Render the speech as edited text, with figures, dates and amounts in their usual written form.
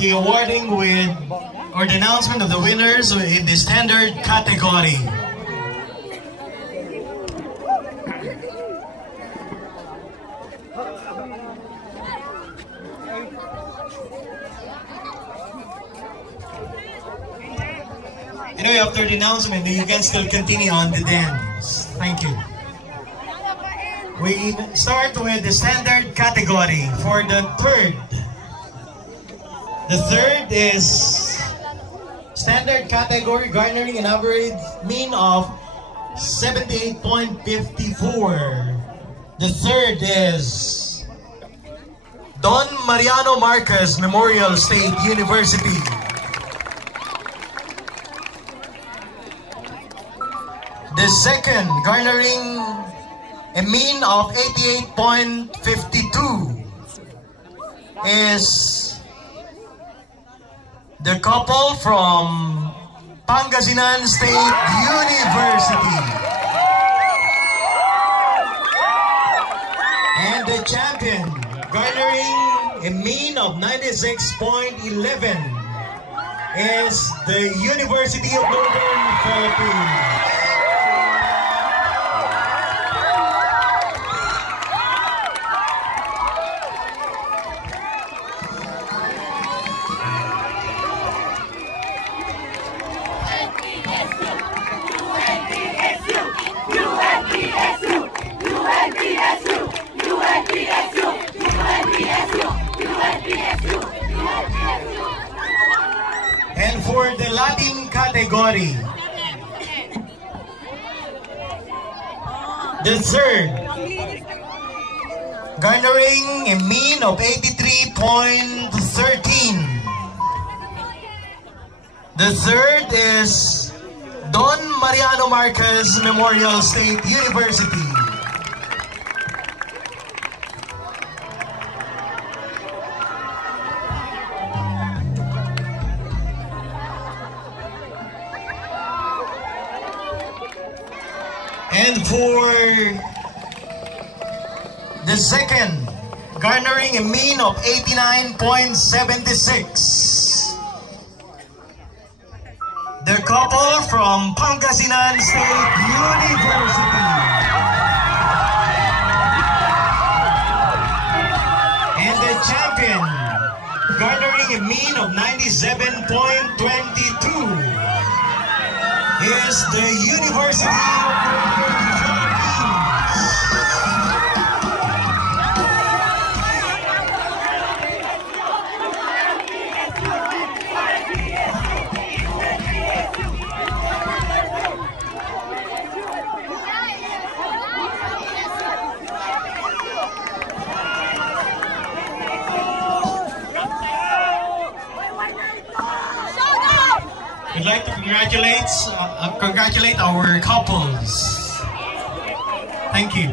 the awarding with, or the announcement of the winners in the standard category. You know, after the announcement, you can still continue on the dance. Thank you. We start with the standard category for the third. The third is standard category, garnering an average mean of 78.54. The third is Don Mariano Marquez Memorial State University. The second, garnering a mean of 88.52, is the couple from Pangasinan State University. And the champion, garnering a mean of 96.11, is the University of Northern Philippines. And for the Latin category, the third, garnering a mean of 83.13. The third is Don Mariano Marquez Memorial State University. And for the second, garnering a mean of 89.76, the couple from Pangasinan State University. And the champion, garnering a mean of 97.22, is the University of Northern We'd like to congratulate our couples. Thank you.